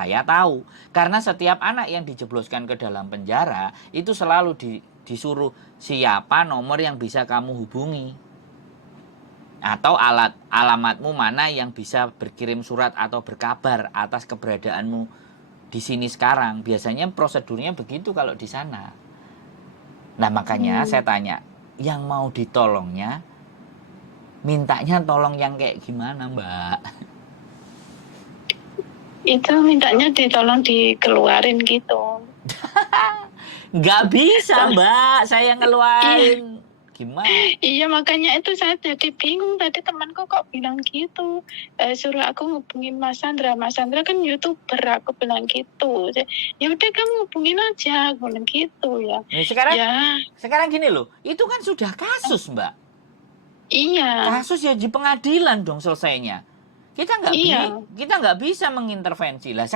Saya tahu, karena setiap anak yang dijebloskan ke dalam penjara itu selalu disuruh siapa nomor yang bisa kamu hubungi, atau alamatmu mana yang bisa berkirim surat atau berkabar atas keberadaanmu di sini sekarang. Biasanya prosedurnya begitu kalau di sana. Nah makanya saya tanya, yang mau ditolongnya mintanya tolong yang kayak gimana, Mbak? Itu mintanya ditolong dikeluarin gitu. Nggak bisa, Mbak, saya Iya, ngeluarin. Gimana? iya makanya itu saya jadi bingung tadi temanku kok bilang gitu. Suruh aku ngubungin Mas Sandra. Mas Sandra kan YouTuber, aku bilang gitu. Ya udah kamu hubungin aja, aku bilang gitu ya. Nah, Ya, sekarang gini loh, itu kan sudah kasus, Mbak. iya, Kasus ya di pengadilan dong selesainya. Kita iya. nggak bisa mengintervensi lah.